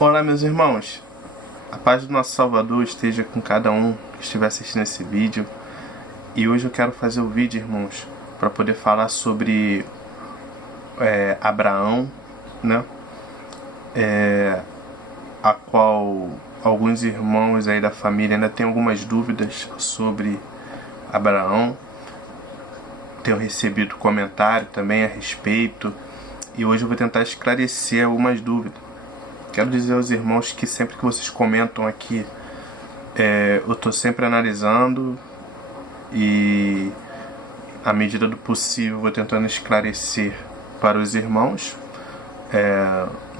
Olá, meus irmãos, a paz do nosso Salvador esteja com cada um que estiver assistindo esse vídeo. E hoje eu quero fazer o vídeo, irmãos, para poder falar sobre Abraão, né? A qual alguns irmãos aí da família ainda têm algumas dúvidas sobre Abraão. Tenho recebido comentário também a respeito, e hoje eu vou tentar esclarecer algumas dúvidas. Quero dizer aos irmãos que sempre que vocês comentam aqui, eu estou sempre analisando e, à medida do possível, vou tentando esclarecer para os irmãos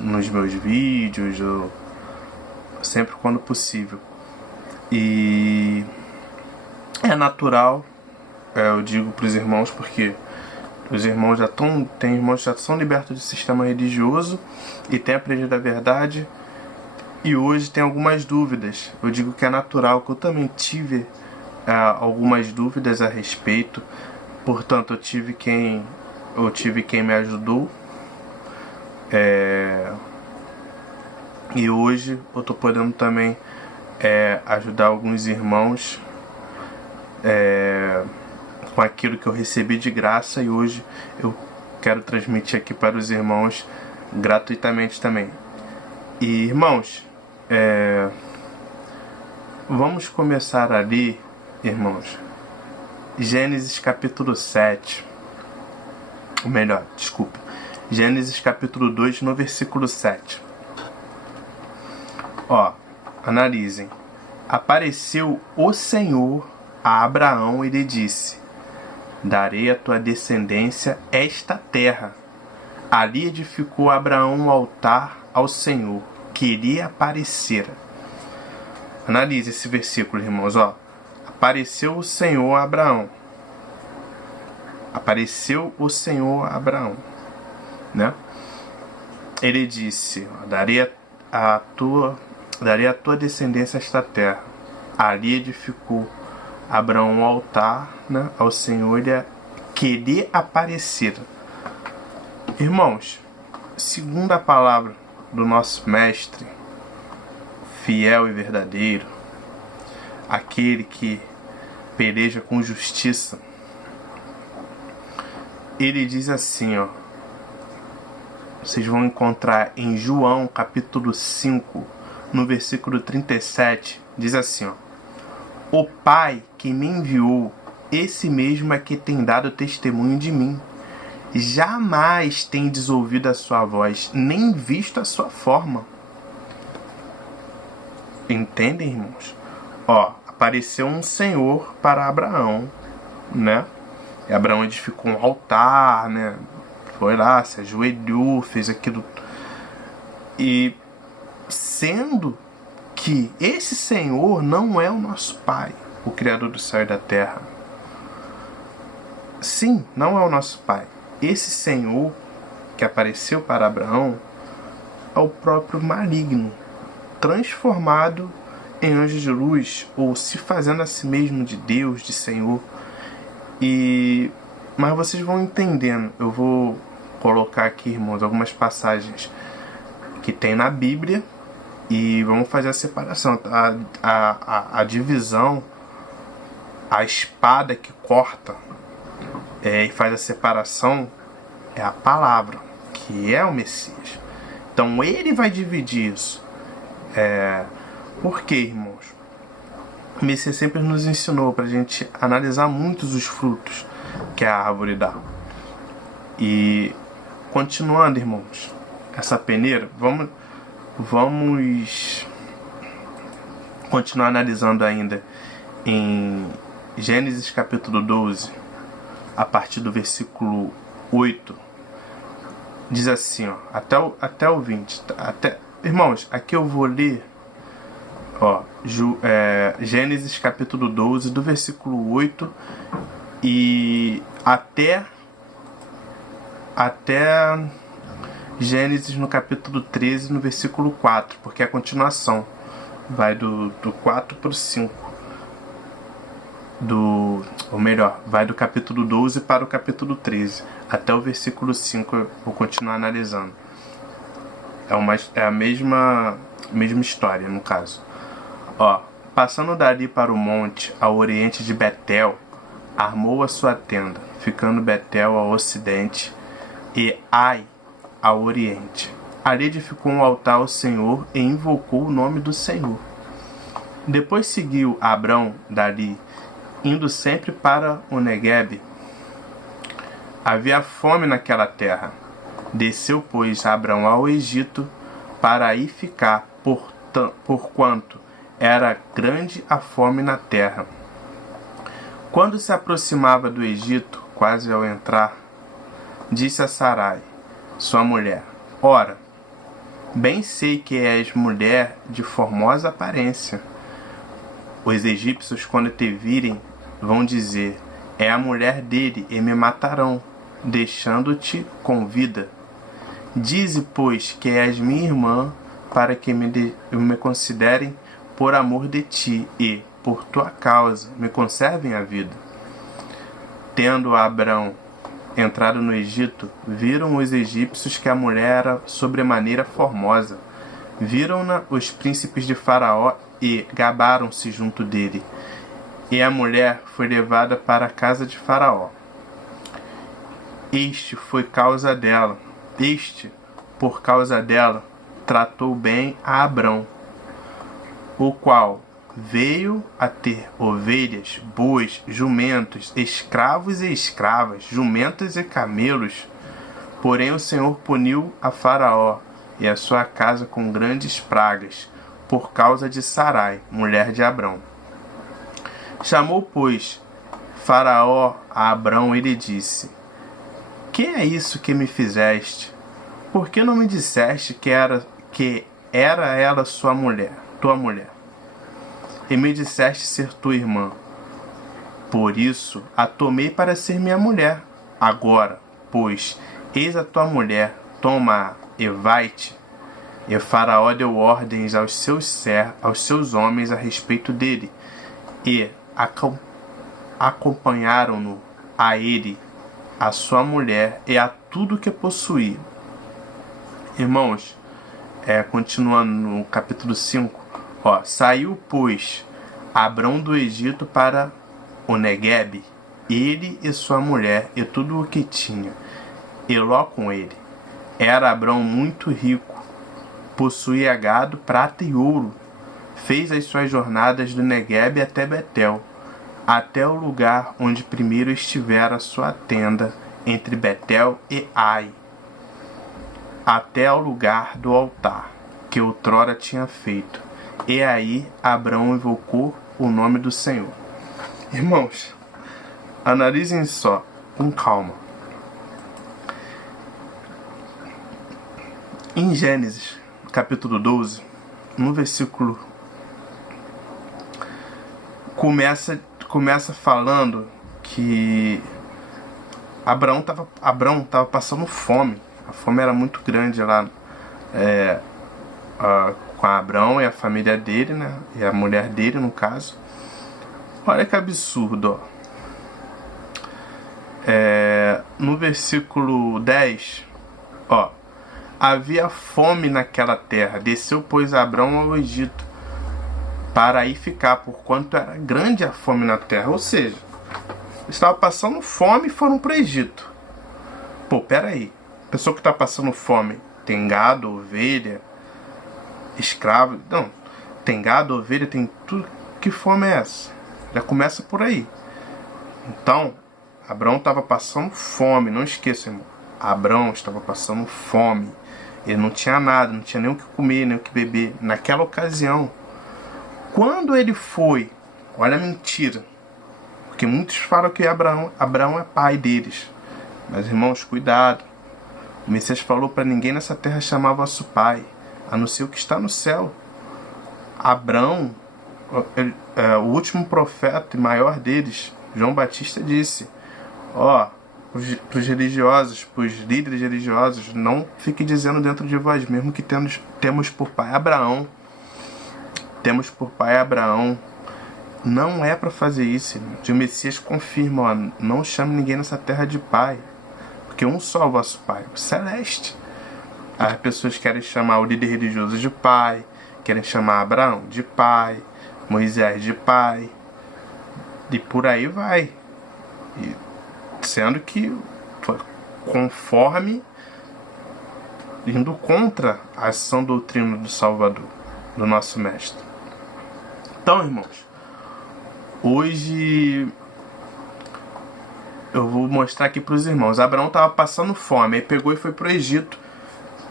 nos meus vídeos, ou sempre quando possível. E é natural, eu digo para os irmãos, porque os irmãos tem irmãos que já são libertos do sistema religioso e têm aprendido a verdade, e hoje tem algumas dúvidas. Eu digo que é natural, que eu também tive algumas dúvidas a respeito. Portanto, eu tive quem me ajudou, e hoje eu estou podendo também ajudar alguns irmãos com aquilo que eu recebi de graça, e hoje eu quero transmitir aqui para os irmãos gratuitamente também. E, irmãos, vamos começar ali, irmãos, Gênesis capítulo 7, ou melhor, desculpa, Gênesis capítulo 2, no versículo 7. Analisem. Apareceu o Senhor a Abraão e lhe disse: darei à tua descendência esta terra. Ali edificou Abraão um altar ao Senhor, que lhe aparecera. Analise esse versículo, irmãos. Apareceu o Senhor a Abraão. Apareceu o Senhor a Abraão, né? Ele disse: darei à tua descendência esta terra. Ali edificou Abraão um altar, né, ao Senhor, que lhe aparecera. Irmãos, segundo a palavra do nosso mestre, fiel e verdadeiro, aquele que peleja com justiça, ele diz assim, vocês vão encontrar em João capítulo 5, no versículo 37, diz assim, o Pai que me enviou, esse mesmo é que tem dado testemunho de mim. Jamais tendes ouvido a sua voz, nem visto a sua forma. Entendem, irmãos? Apareceu um Senhor para Abraão, né? E Abraão edificou um altar, né? Foi lá, se ajoelhou, fez aquilo. E sendo que esse Senhor não é o nosso Pai, o Criador do céu e da terra. Sim, não é o nosso Pai. Esse Senhor que apareceu para Abraão é o próprio maligno, transformado em anjo de luz, ou se fazendo a si mesmo de Deus, de Senhor. Mas vocês vão entendendo. Eu vou colocar aqui, irmãos, algumas passagens que tem na Bíblia, e vamos fazer a separação, a divisão, a espada que corta e faz a separação é a palavra, que é o Messias. Então ele vai dividir isso. Por quê, irmãos? O Messias sempre nos ensinou para a gente analisar muitos os frutos que a árvore dá. E continuando, irmãos, essa peneira, vamos continuar analisando ainda em Gênesis capítulo 12, a partir do versículo 8, diz assim, até o 20. Irmãos, aqui eu vou ler Gênesis capítulo 12, do versículo 8 e até Gênesis no capítulo 13, no versículo 4, porque é a continuação. Vai do 4 para o 5. Vai do capítulo 12 para o capítulo 13. Até o versículo 5 eu vou continuar analisando. É a mesma mesma história no caso. Ó, passando dali para o monte, ao oriente de Betel, armou a sua tenda, ficando Betel ao ocidente e Ai ao oriente. Ali edificou um altar ao Senhor e invocou o nome do Senhor. Depois seguiu Abrão dali, indo sempre para o Neguebe. Havia fome naquela terra. Desceu, pois, Abrão ao Egito para aí ficar, porquanto era grande a fome na terra. Quando se aproximava do Egito, quase ao entrar, disse a Sarai, sua mulher, ora, bem sei que és mulher de formosa aparência. Os egípcios, quando te virem, vão dizer, é a mulher dele, e me matarão, deixando-te com vida. Dize, pois, que és minha irmã, para que me considerem por amor de ti, e, por tua causa, me conservem a vida. Tendo Abrão entrado no Egito, viram os egípcios que a mulher era sobremaneira formosa. Viram-na os príncipes de Faraó e gabaram-se junto dele. E a mulher foi levada para a casa de Faraó. Por causa dela, tratou bem a Abrão, o qual veio a ter ovelhas, bois, jumentos, escravos e escravas, jumentas e camelos. Porém o Senhor puniu a Faraó e a sua casa com grandes pragas, por causa de Sarai, mulher de Abrão. Chamou, pois, Faraó a Abrão e lhe disse, que é isso que me fizeste? Por que não me disseste que era ela tua mulher? E me disseste ser tua irmã. Por isso a tomei para ser minha mulher. Agora, pois, eis a tua mulher, toma-a e vai-te. E Faraó deu ordens aos seus homens a respeito dele, e acompanharam-no a ele, a sua mulher e a tudo que possuía. Irmãos, continuando no capítulo 5, saiu, pois, Abrão do Egito para o Neguebe, ele e sua mulher e tudo o que tinha, e Ló com ele. Era Abrão muito rico, possuía gado, prata e ouro. Fez as suas jornadas do Neguebe até Betel, até o lugar onde primeiro estivera a sua tenda, entre Betel e Ai, até ao lugar do altar, que outrora tinha feito. E aí Abrão invocou o nome do Senhor. Irmãos, analisem só, com calma. Em Gênesis, capítulo 12, no versículo, começa falando que Abrão estava passando fome. A fome era muito grande lá com Abrão e a família dele, né? E a mulher dele, no caso. Olha que absurdo, no versículo 10, havia fome naquela terra. Desceu, pois, Abrão ao Egito, para aí ficar, porquanto era grande a fome na terra. Ou seja, estava passando fome e foram para o Egito. Pô, peraí. A pessoa que está passando fome tem gado, ovelha, escravo. Não, tem gado, ovelha, tem tudo. Que fome é essa? Já começa por aí. Então, Abrão estava passando fome. Não esqueça, irmão. Abrão estava passando fome. Ele não tinha nada, não tinha nem o que comer, nem o que beber. Naquela ocasião, quando ele foi, olha a mentira, porque muitos falam que Abraão é pai deles. Mas, irmãos, cuidado. O Messias falou para ninguém nessa terra chamar vosso pai, a não ser o que está no céu. Abrão, o último profeta e maior deles, João Batista, disse, para os religiosos, para os líderes religiosos, não fique dizendo dentro de vós mesmo que temos por pai Abraão. Temos por pai Abraão. Não é para fazer isso, irmão. O Messias confirma, não chame ninguém nessa terra de pai, porque um só é o vosso pai, o celeste. As pessoas querem chamar o líder religioso de pai, querem chamar Abraão de pai, Moisés de pai, e por aí vai. E sendo que conforme indo contra a sã doutrina do Salvador, do nosso Mestre. Então, irmãos, hoje eu vou mostrar aqui para os irmãos. Abraão estava passando fome, aí pegou e foi para o Egito.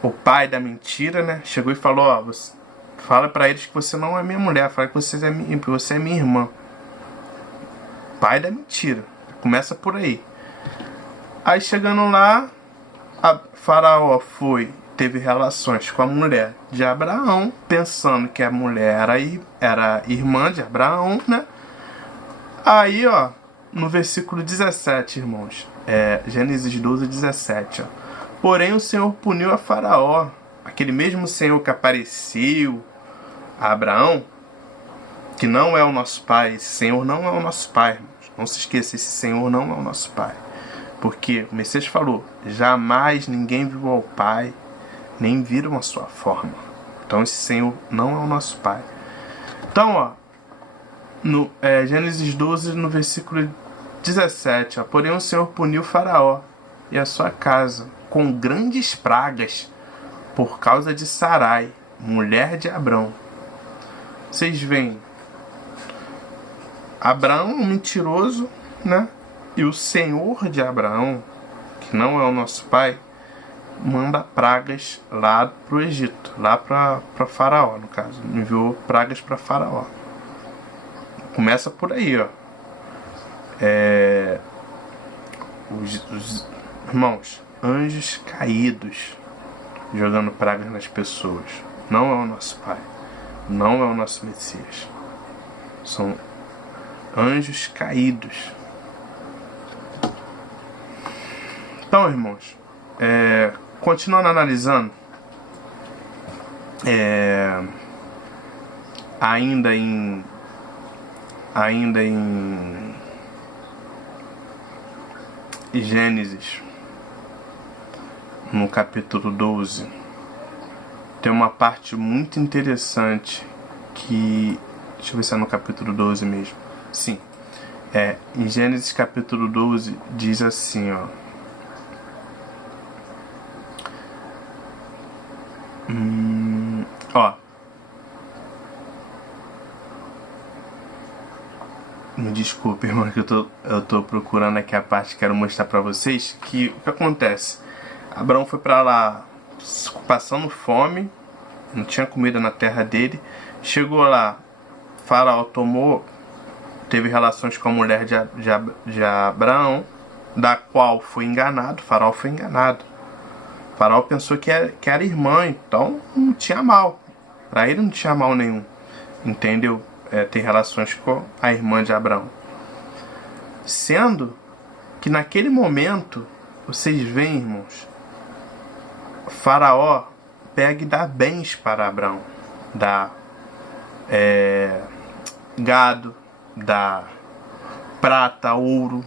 O pai da mentira, né, chegou e falou: ó, você fala para eles que você não é minha mulher, fala que você é minha irmã. Pai da mentira. Começa por aí. Aí chegando lá, Faraó teve relações com a mulher de Abraão, pensando que a mulher era irmã de Abraão, né? Aí, ó, no versículo 17, irmãos, Gênesis 12, 17, ó. Porém o Senhor puniu a Faraó, aquele mesmo Senhor que apareceu a Abraão, que não é o nosso pai. Esse Senhor não é o nosso pai, irmãos. Não se esqueça, esse Senhor não é o nosso pai. Porque o Messias falou: jamais ninguém viu ao Pai, nem viram a sua forma. Então esse Senhor não é o nosso pai. Então, ó, no Gênesis 12, no versículo 17, ó, porém o Senhor puniu Faraó e a sua casa com grandes pragas por causa de Sarai, mulher de Abrão. Vocês veem, Abraão, um mentiroso, né? E o Senhor de Abraão, que não é o nosso pai, manda pragas lá pro Egito, lá para Faraó, no caso. Enviou pragas para Faraó. Começa por aí, ó. Os irmãos, anjos caídos jogando pragas nas pessoas. Não é o nosso pai. Não é o nosso Messias. São anjos caídos. Então, irmãos, continuando analisando, ainda em Gênesis, no capítulo 12, tem uma parte muito interessante que... Deixa eu ver se é no capítulo 12 mesmo. Sim. Em Gênesis capítulo 12 diz assim, ó. Me desculpe, irmão, que eu tô procurando aqui a parte que quero mostrar pra vocês. Que o que acontece? Abraão foi pra lá passando fome, não tinha comida na terra dele. Chegou lá, Faraó teve relações com a mulher de Abraão, da qual foi enganado. Faraó foi enganado. Faraó pensou que era irmã, então não tinha mal. Pra ele não tinha mal nenhum, entendeu? Ter relações com a irmã de Abraão. Sendo que naquele momento, vocês veem, irmãos, Faraó pega e dá bens para Abraão. Dá gado, dá prata, ouro,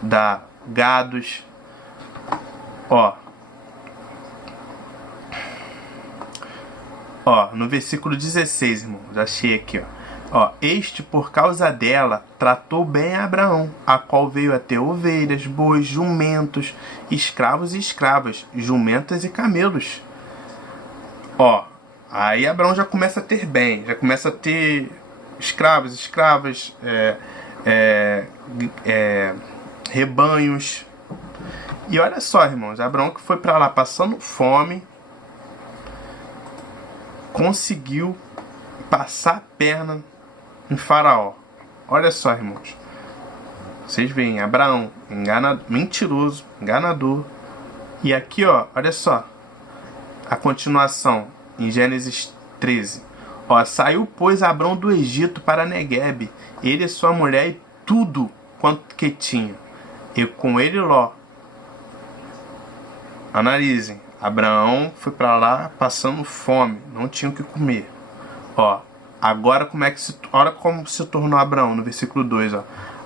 dá gados. Ó, no versículo 16, irmãos, achei aqui, ó. Este, por causa dela, tratou bem a Abraão, a qual veio a ter ovelhas, bois, jumentos, escravos e escravas, jumentas e camelos. Aí Abraão já começa a ter bem, já começa a ter escravos, escravas, rebanhos. E olha só, irmãos, Abraão que foi para lá passando fome, conseguiu passar a perna em Faraó. Olha só, irmãos. Vocês veem, Abraão, mentiroso, enganador. E aqui, ó, olha só. A continuação, em Gênesis 13. Saiu, pois, Abraão do Egito para Neguebe, ele e sua mulher e tudo quanto que tinha. E com ele Ló. Analisem. Abraão foi para lá passando fome, não tinha o que comer. Agora olha como se tornou Abraão, no versículo 2,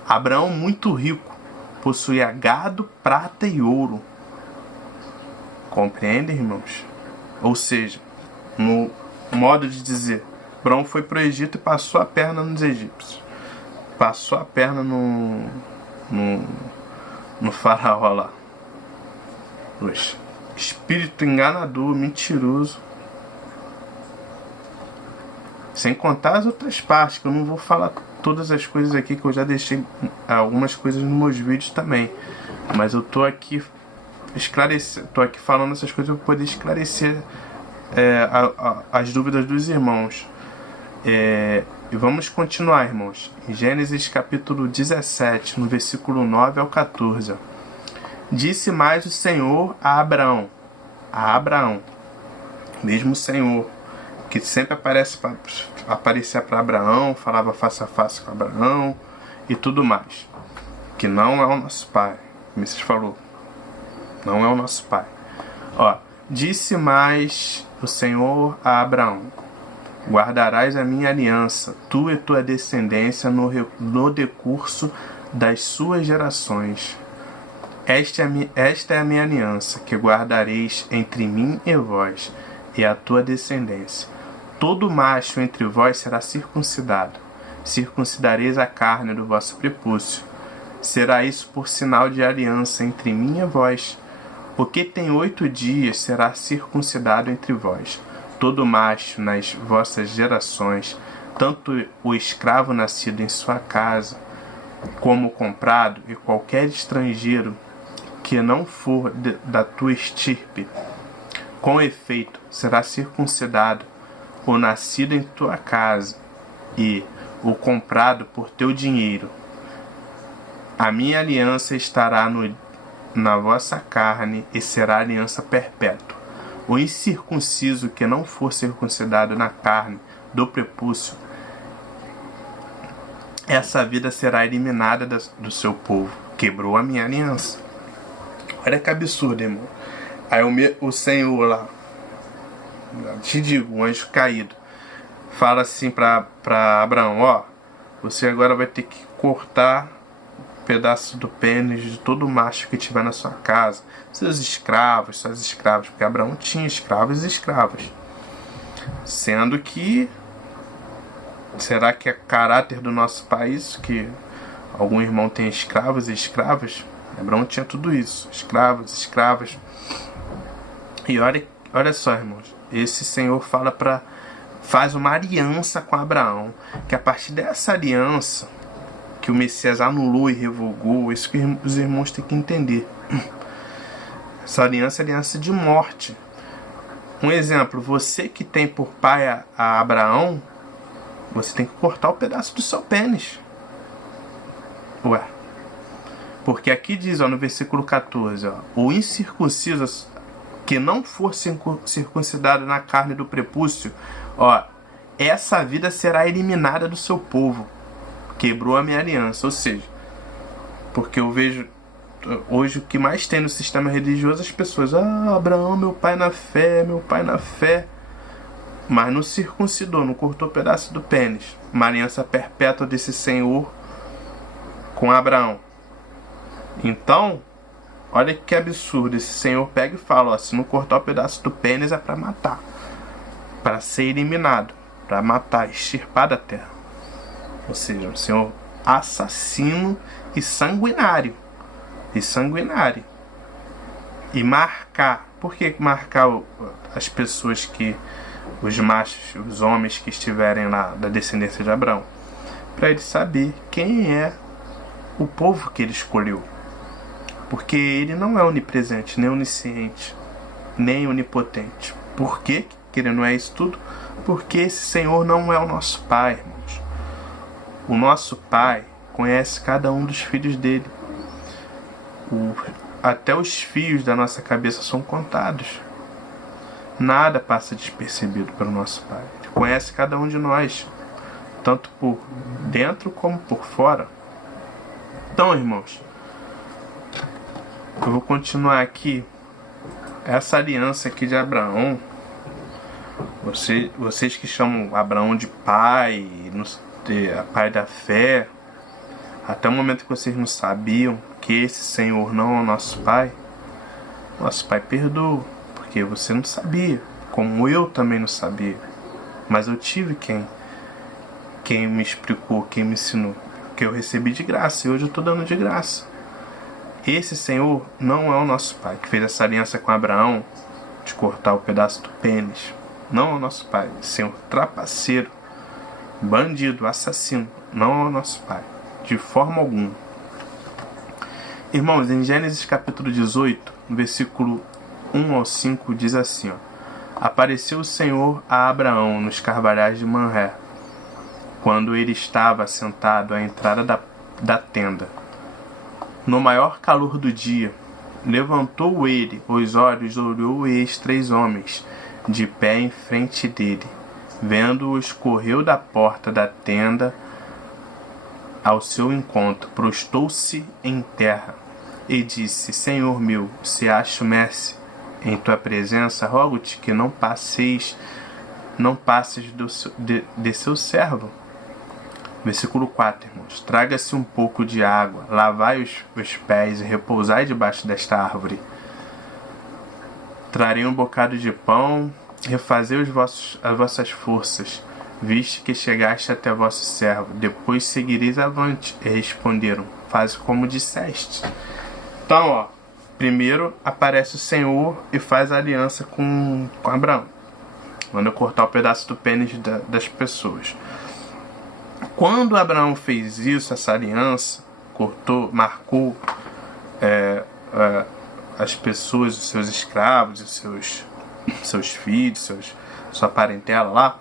Abraão muito rico, possuía gado, prata e ouro. Compreendem, irmãos? Ou seja, modo de dizer. Abraão foi para o Egito e passou a perna nos egípcios. Passou a perna no faraó lá. Poxa, espírito enganador, mentiroso. Sem contar as outras partes, que eu não vou falar todas as coisas aqui, que eu já deixei algumas coisas nos meus vídeos também. Mas eu tô aqui falando essas coisas para poder esclarecer as dúvidas dos irmãos. E vamos continuar, irmãos. Em Gênesis capítulo 17, no versículo 9 ao 14. Disse mais o Senhor a Abraão, mesmo o Senhor, que sempre aparecia para Abraão, falava face a face com Abraão e tudo mais, que não é o nosso pai, como vocês falou, não é o nosso pai. Disse mais o Senhor a Abraão: guardarás a minha aliança, tu e tua descendência no decurso das suas gerações. Esta é a minha aliança, que guardareis entre mim e vós, e a tua descendência. Todo macho entre vós será circuncidado. Circuncidareis a carne do vosso prepúcio. Será isso por sinal de aliança entre mim e vós. O que tem 8 dias será circuncidado entre vós. Todo macho nas vossas gerações, tanto o escravo nascido em sua casa, como o comprado, e qualquer estrangeiro que não for da tua estirpe, com efeito, será circuncidado o nascido em tua casa e o comprado por teu dinheiro. A minha aliança estará na vossa carne e será aliança perpétua. O incircunciso que não for circuncidado na carne do prepúcio, essa vida será eliminada do seu povo. Quebrou a minha aliança. Olha que absurdo, irmão. Aí o Senhor lá, te digo, um anjo caído, fala assim para Abraão: você agora vai ter que cortar um pedaço do pênis de todo macho que tiver na sua casa, seus escravos, suas escravas, porque Abraão tinha escravos e escravas. Sendo que, será que é caráter do nosso país que algum irmão tem escravos e escravas? Abraão tinha tudo isso, escravos, escravas. E olha só, irmãos, esse Senhor faz uma aliança com Abraão, que a partir dessa aliança que o Messias anulou e revogou, isso que os irmãos têm que entender. Essa aliança é aliança de morte. Um exemplo: você que tem por pai a Abraão, você tem que cortar o pedaço do seu pênis. Porque aqui diz, no versículo 14, o incircunciso que não for circuncidado na carne do prepúcio, essa vida será eliminada do seu povo. Quebrou a minha aliança. Ou seja, porque eu vejo hoje o que mais tem no sistema religioso, as pessoas: Abraão, meu pai na fé, mas não circuncidou, não cortou o pedaço do pênis. Uma aliança perpétua desse Senhor com Abraão. Então, olha que absurdo. Esse Senhor pega e fala: se não cortar o pedaço do pênis é para matar, para ser eliminado, para matar, extirpar da terra. Ou seja, um Senhor assassino e sanguinário. E marcar. Por que marcar as pessoas os machos, os homens que estiverem lá da descendência de Abraão? Para ele saber quem é o povo que ele escolheu. Porque ele não é onipresente, nem onisciente, nem onipotente. Por quê que ele não é isso tudo? Porque esse Senhor não é o nosso Pai, irmãos. O nosso Pai conhece cada um dos filhos dele. Até os fios da nossa cabeça são contados. Nada passa despercebido pelo nosso Pai. Ele conhece cada um de nós, tanto por dentro como por fora. Então, irmãos, eu vou continuar aqui. Essa aliança aqui de Abraão, vocês que chamam Abraão de pai, pai da fé, até o momento que vocês não sabiam que esse Senhor não é o nosso pai, nosso Pai perdoa, porque você não sabia, como eu também não sabia. mas eu tive quem me explicou, quem me ensinou, que eu recebi de graça e hoje eu estou dando de graça. Esse Senhor não é o nosso Pai, que fez essa aliança com Abraão de cortar o pedaço do pênis. Não é o nosso Pai. Senhor trapaceiro, bandido, assassino, não é o nosso Pai, de forma alguma. Irmãos, em Gênesis capítulo 18, no versículo 1 ao 5, diz assim, ó: Apareceu o Senhor a Abraão nos carvalhais de Manré, quando ele estava sentado à entrada da tenda. No maior calor do dia, levantou ele os olhos e olhou, eis 3 homens de pé em frente dele. Vendo-os, correu da porta da tenda ao seu encontro, prostou-se em terra e disse: Senhor meu, se acho mercê em tua presença, rogo-te que não passes de seu servo. Versículo 4, irmãos. Traga-se um pouco de água, lavai os pés e repousai debaixo desta árvore. Trarei um bocado de pão, refazei as vossas forças, viste que chegaste até vosso servo. Depois seguireis avante. E responderam: Faze como disseste. Então, ó, primeiro aparece o Senhor e faz aliança com Abraão. Manda cortar o pedaço do pênis das pessoas. Quando Abraão fez isso, essa aliança, cortou, marcou as pessoas, os seus escravos, os seus filhos, sua parentela lá,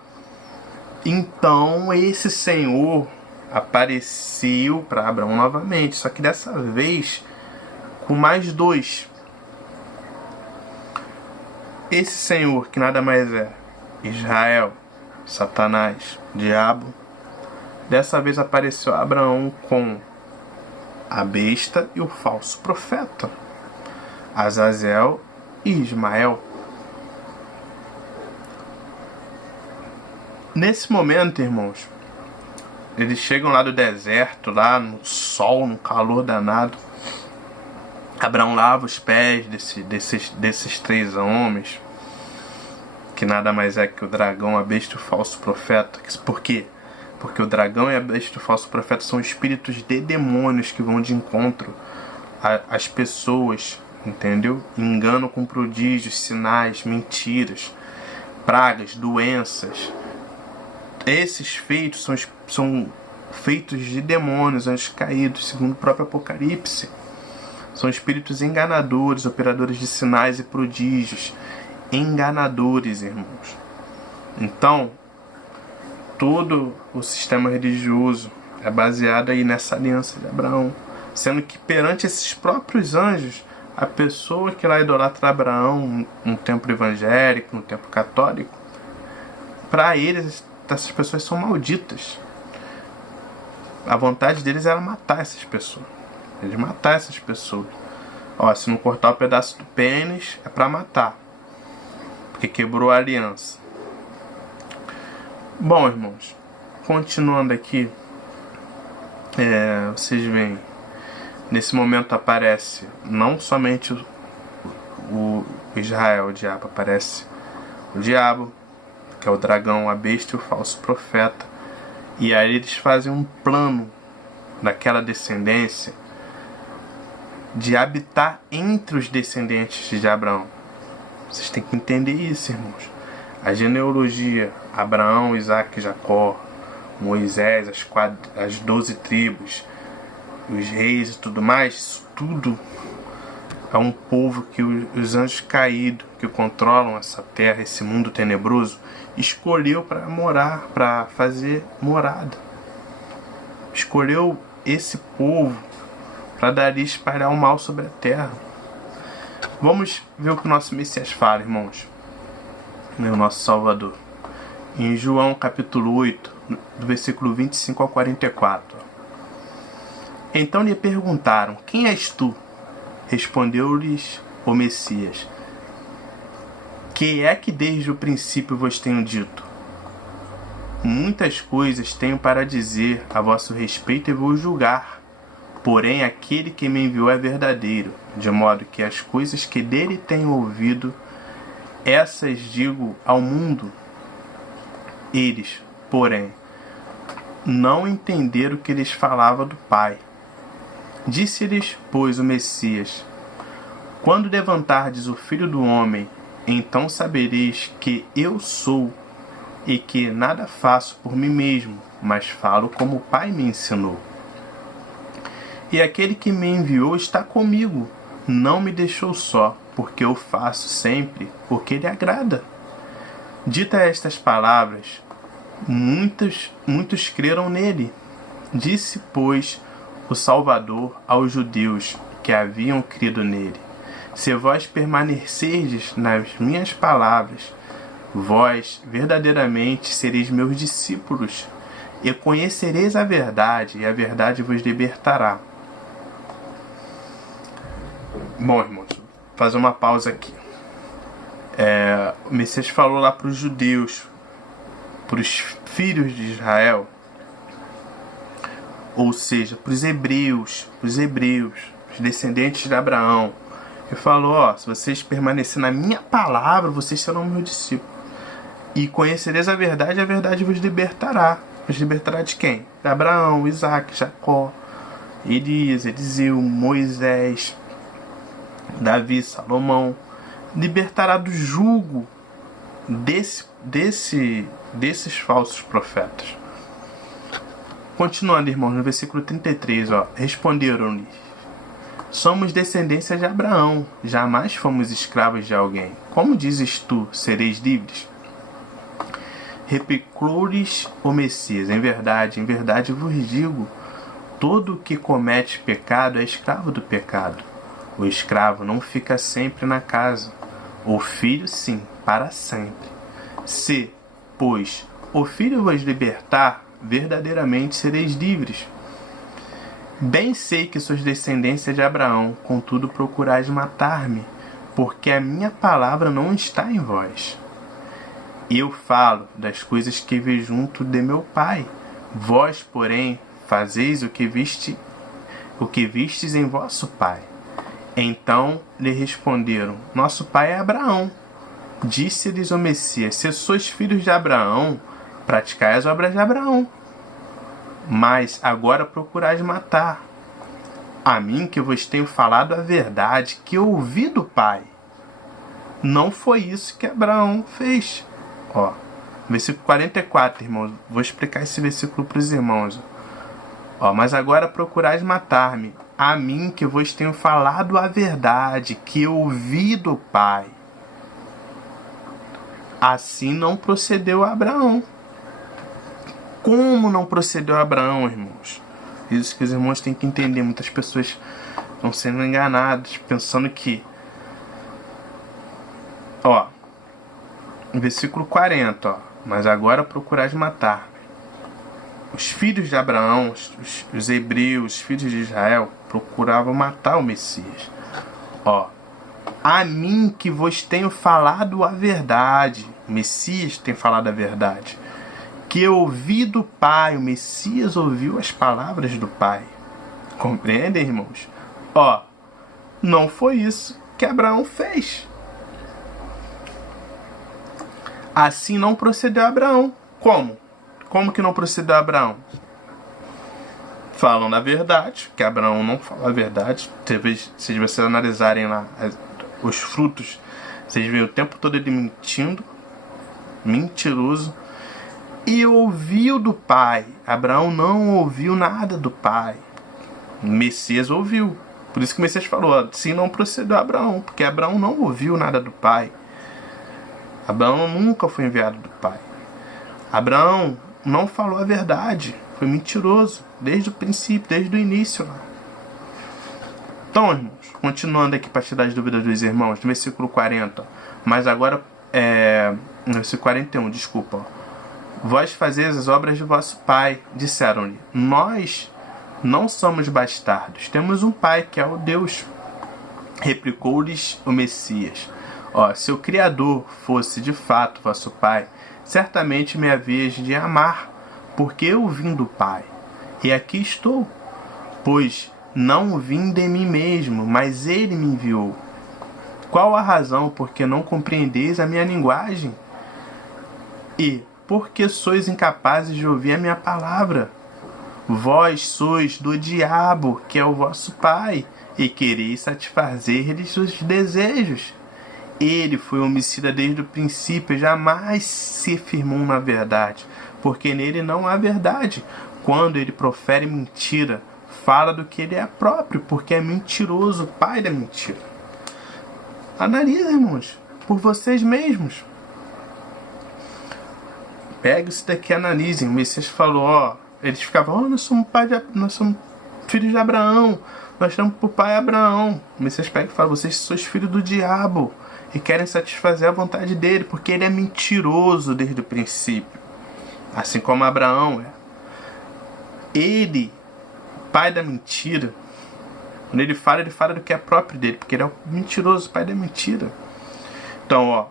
então esse Senhor apareceu para Abraão novamente, só que dessa vez com mais 2. Esse Senhor, que nada mais é Israel, Satanás, diabo, dessa vez apareceu a Abraão com a besta e o falso profeta, Azazel e Ismael. Nesse momento, irmãos, eles chegam lá do deserto, lá no sol, no calor danado. Abraão lava os pés desses 3 homens, que nada mais é que o dragão, a besta e o falso profeta. Por quê? Porque o dragão e a besta e o falso profeta são espíritos de demônios que vão de encontro às pessoas, entendeu? Enganam com prodígios, sinais, mentiras, pragas, doenças. Esses feitos são feitos de demônios, anjos caídos, segundo o próprio Apocalipse. São espíritos enganadores, operadores de sinais e prodígios. Enganadores, irmãos. Então, todo o sistema religioso é baseado aí nessa aliança de Abraão. Sendo que perante esses próprios anjos, a pessoa que lá idolatra Abraão no templo evangélico, no templo católico, para eles, essas pessoas são malditas. A vontade deles era matar essas pessoas. Eles matar essas pessoas. Ó, se não cortar o pedaço do pênis, é para matar. Porque quebrou a aliança. Bom, irmãos, continuando aqui, vocês veem, nesse momento aparece não somente o Israel, o diabo, aparece o diabo, que é o dragão, a besta e o falso profeta. E aí eles fazem um plano daquela descendência de habitar entre os descendentes de Abraão. Vocês têm que entender isso, irmãos. A genealogia, Abraão, Isaac, Jacó, Moisés, as 12 tribos, os reis e tudo mais, isso tudo é um povo que os anjos caídos, que controlam essa terra, esse mundo tenebroso, escolheu para morar, para fazer morada. Escolheu esse povo para dali espalhar o mal sobre a terra. Vamos ver o que o nosso Messias fala, irmãos. O nosso Salvador. Em João capítulo 8, do versículo 25 ao 44. Então lhe perguntaram: Quem és tu? Respondeu-lhes o Messias: Que é que desde o princípio vos tenho dito? Muitas coisas tenho para dizer a vosso respeito e vou julgar. Porém, aquele que me enviou é verdadeiro, de modo que as coisas que dele tenho ouvido, essas digo ao mundo. Eles, porém, não entenderam que lhes falava do Pai. Disse-lhes, pois, o Messias: quando levantardes o Filho do Homem, então sabereis que eu sou, e que nada faço por mim mesmo, mas falo como o Pai me ensinou. E aquele que me enviou está comigo, não me deixou só, porque eu faço sempre o que lhe agrada. Dita estas palavras, muitos creram nele. Disse, pois, o Salvador aos judeus que haviam crido nele: se vós permanecerdes nas minhas palavras, vós verdadeiramente sereis meus discípulos, e conhecereis a verdade, e a verdade vos libertará. Bom, irmãos, vou fazer uma pausa aqui. O Messias falou lá para os judeus, para os filhos de Israel, ou seja, para os hebreus, os descendentes de Abraão. Ele falou: se vocês permanecerem na minha palavra, vocês serão meus discípulos. E conhecereis a verdade vos libertará. Vos libertará de quem? De Abraão, Isaac, Jacó, Elias, Eliseu, Moisés, Davi, Salomão. Libertará do jugo desses falsos profetas. Continuando, irmãos, no versículo 33, responderam-lhe: somos descendência de Abraão, jamais fomos escravos de alguém. Como dizes tu, sereis livres? Replicou-lhes o Messias: em verdade vos digo, todo o que comete pecado é escravo do pecado. O escravo não fica sempre na casa, o filho sim, para sempre. Se, pois, o filho vos libertar, verdadeiramente sereis livres. Bem sei que sois descendência de Abraão, contudo procurais matar-me, porque a minha palavra não está em vós. Eu falo das coisas que vi junto de meu Pai. Vós, porém, fazeis o que vistes em vosso pai. Então lhe responderam: nosso pai é Abraão. Disse-lhes o Messias: se sois filhos de Abraão, praticai as obras de Abraão. Mas agora procurais matar a mim, que vos tenho falado a verdade, que ouvi do Pai. Não foi isso que Abraão fez. Versículo 44, irmãos. Vou explicar esse versículo para os irmãos. Mas agora procurais matar-me, a mim, que vos tenho falado a verdade, que ouvi do Pai. Assim não procedeu Abraão. Como não procedeu Abraão, irmãos? Isso que os irmãos têm que entender. Muitas pessoas estão sendo enganadas, pensando que... versículo 40, mas agora procurais matar. Os filhos de Abraão, os hebreus, os filhos de Israel, procuravam matar o Messias. A mim, que vos tenho falado a verdade. O Messias tem falado a verdade. Que eu ouvi do Pai. O Messias ouviu as palavras do Pai. Compreendem, irmãos? Não foi isso que Abraão fez. Assim não procedeu Abraão. Como? Como que não procedeu Abraão? Falam da verdade, que Abraão não fala a verdade. Se vocês analisarem lá os frutos, vocês veem o tempo todo ele mentindo, mentiroso. E ouviu do Pai. Abraão não ouviu nada do Pai. O Messias ouviu. Por isso que o Messias falou: assim não procedeu Abraão, porque Abraão não ouviu nada do Pai. Abraão nunca foi enviado do Pai. Abraão não falou a verdade. Foi mentiroso desde o princípio, desde o início. Então, irmãos, continuando aqui para tirar as dúvidas dos irmãos, no versículo 40. Mas agora, no versículo 41, desculpa. Vós fazeis as obras de vosso Pai. Disseram-lhe: nós não somos bastardos. Temos um Pai, que é o Deus. Replicou-lhes o Messias: se o Criador fosse de fato vosso Pai, certamente me havias de amar, porque eu vim do Pai, e aqui estou. Pois não vim de mim mesmo, mas Ele me enviou. Qual a razão porque não compreendeis a minha linguagem? E porque sois incapazes de ouvir a minha palavra. Vós sois do diabo, que é o vosso pai, e quereis satisfazer-lhes os desejos. Ele foi homicida desde o princípio e jamais se firmou na verdade, porque nele não há verdade. Quando ele profere mentira, fala do que ele é próprio, porque é mentiroso, pai da mentira. Analise, irmãos, por vocês mesmos. Pega isso daqui e analisem. O Messias falou, eles ficavam, nós somos filhos de Abraão, nós estamos pro pai Abraão. O Messias pega e fala, vocês sois filhos do diabo e querem satisfazer a vontade dele, porque ele é mentiroso desde o princípio, assim como Abraão é. Ele, pai da mentira, quando ele fala do que é próprio dele, porque ele é o mentiroso, pai da mentira. Então,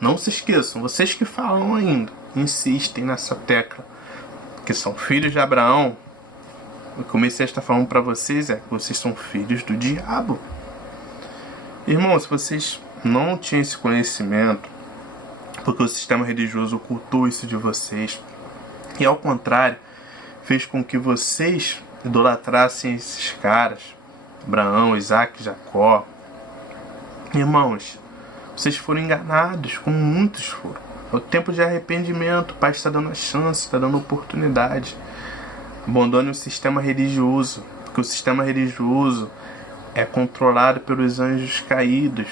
não se esqueçam, vocês que falam ainda, insistem nessa tecla, que são filhos de Abraão, o que o Messias está falando para vocês é que vocês são filhos do diabo. Irmãos, se vocês não tinham esse conhecimento, porque o sistema religioso ocultou isso de vocês, e ao contrário, fez com que vocês idolatrassem esses caras, Abraão, Isaac, Jacó. Irmãos, vocês foram enganados, como muitos foram. É o tempo de arrependimento, o Pai está dando a chance, está dando oportunidade. Abandone o sistema religioso, porque o sistema religioso é controlado pelos anjos caídos.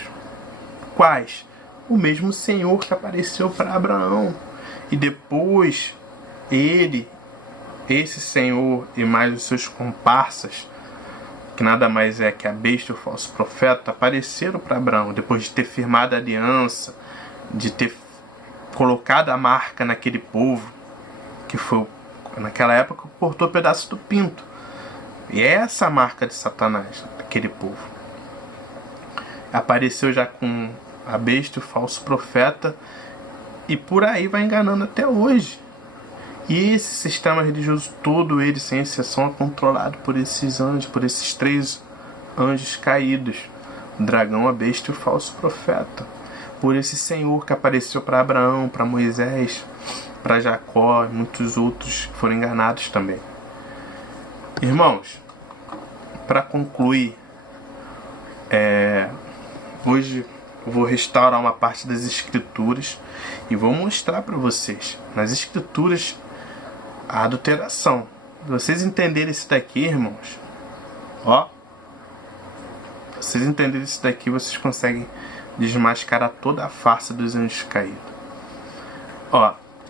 Quais? O mesmo Senhor que apareceu para Abraão. E depois, esse Senhor e mais os seus comparsas, que nada mais é que a besta e o falso profeta, apareceram para Abraão, depois de ter firmado a aliança, de ter colocado a marca naquele povo, que foi, naquela época, cortou um pedaço do pinto. E é essa a marca de Satanás, aquele povo. Apareceu já com a besta e o falso profeta, e por aí vai enganando até hoje. E esse sistema religioso todo, ele sem exceção, é controlado por esses anjos, por esses 3 anjos caídos: o dragão, a besta e o falso profeta. Por esse Senhor que apareceu para Abraão, para Moisés, para Jacó e muitos outros que foram enganados também. Irmãos, para concluir, hoje eu vou restaurar uma parte das Escrituras e vou mostrar para vocês, nas Escrituras, a adulteração. Se vocês entenderem isso daqui, irmãos, se vocês entenderem isso daqui, vocês conseguem desmascarar toda a farsa dos anjos caídos.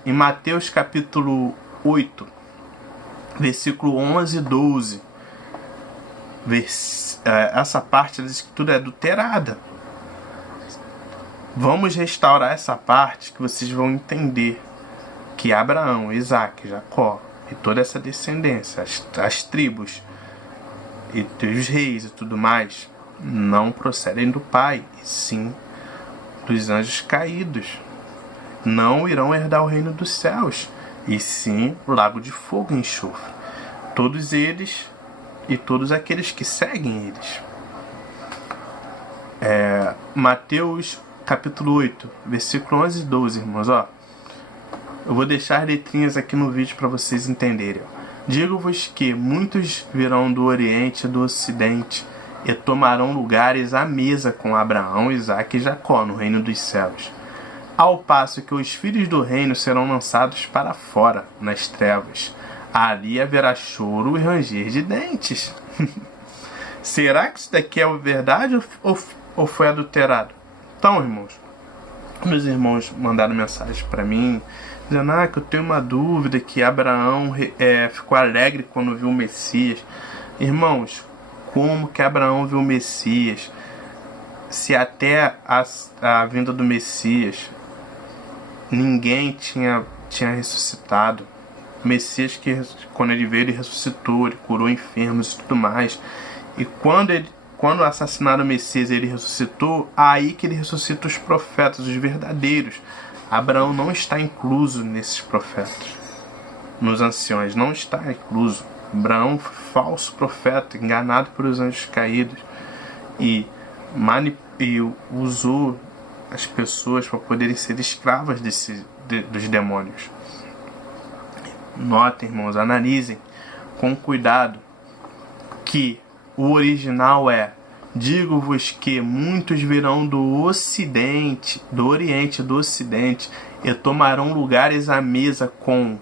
Em Mateus capítulo 8, versículo 11 e 12, essa parte da Escritura é adulterada. Vamos restaurar essa parte, que vocês vão entender que Abraão, Isaac, Jacó e toda essa descendência, as tribos e os reis e tudo mais, não procedem do Pai, e sim dos anjos caídos. Não irão herdar o reino dos céus, e sim o lago de fogo e enxofre. Todos eles e todos aqueles que seguem eles. Mateus capítulo 8, versículo 11 e 12, irmãos, eu vou deixar letrinhas aqui no vídeo para vocês entenderem. Digo-vos que muitos virão do Oriente e do Ocidente e tomarão lugares à mesa com Abraão, Isaac e Jacó no reino dos céus, ao passo que os filhos do reino serão lançados para fora, nas trevas. Ali haverá choro e ranger de dentes. Será que isso daqui é verdade ou foi adulterado? Então, irmãos, meus irmãos mandaram mensagem para mim, dizendo que eu tenho uma dúvida, que Abraão ficou alegre quando viu o Messias. Irmãos, como que Abraão viu o Messias, se até a vinda do Messias ninguém tinha ressuscitado? O Messias, que quando ele veio, ele ressuscitou, ele curou enfermos e tudo mais. E quando assassinaram o Messias, ele ressuscitou, aí que ele ressuscita os profetas, os verdadeiros. Abraão não está incluso nesses profetas, nos anciões, não está incluso. Abraão foi falso profeta, enganado pelos anjos caídos, e usou as pessoas para poderem ser escravas dos demônios. Notem, irmãos, analisem com cuidado que o original é: digo-vos que muitos virão do ocidente, do oriente, do ocidente, e tomarão lugares à mesa com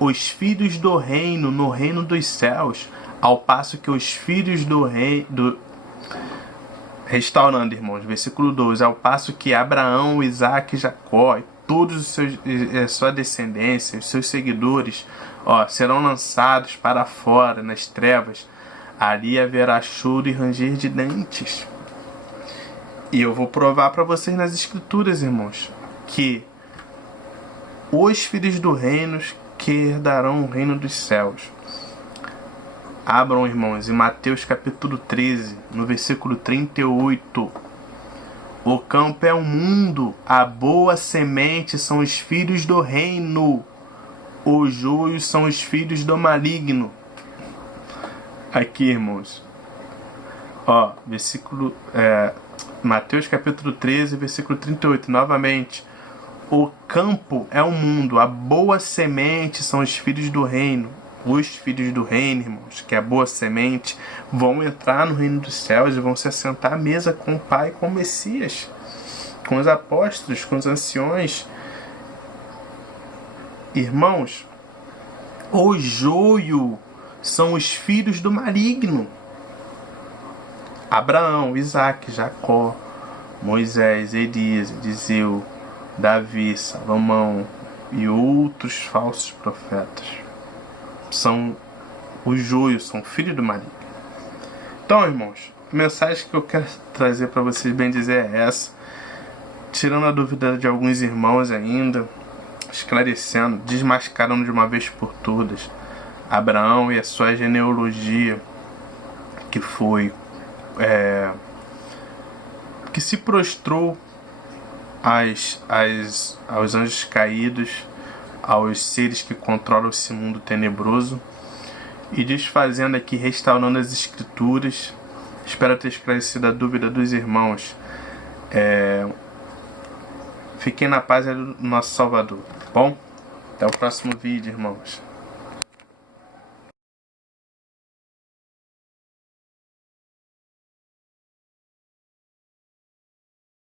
os filhos do reino no reino dos céus, ao passo que os filhos do reino... Restaurando, irmãos, versículo 12: ao passo que Abraão, Isaque e Jacó, todos os seus, sua descendência, os seus seguidores, serão lançados para fora, nas trevas. Ali haverá choro e ranger de dentes. E eu vou provar para vocês nas escrituras, irmãos, que os filhos do reino que herdarão o reino dos céus. Abram, irmãos, em Mateus capítulo 13, no versículo 38. O campo é o mundo, a boa semente são os filhos do reino, os joios são os filhos do maligno. Aqui, irmãos, versículo Mateus capítulo 13, versículo 38, novamente. O campo é o mundo, a boa semente são os filhos do reino. Os filhos do reino, irmãos, que é a boa semente, vão entrar no reino dos céus e vão se assentar à mesa com o Pai, com o Messias, com os apóstolos, com os anciões. Irmãos, o joio são os filhos do maligno. Abraão, Isaque, Jacó, Moisés, Elias, Eliseu, Davi, Salomão e outros falsos profetas. São os joios, são filhos do maligno. Então, irmãos, a mensagem que eu quero trazer para vocês, bem dizer, é essa. Tirando a dúvida de alguns irmãos ainda, esclarecendo, desmascarando de uma vez por todas Abraão e a sua genealogia, que foi que se prostrou aos anjos caídos, aos seres que controlam esse mundo tenebroso, e desfazendo aqui, restaurando as escrituras. Espero ter esclarecido a dúvida dos irmãos. Fiquem na paz do nosso Salvador, tá bom? Até o próximo vídeo, irmãos.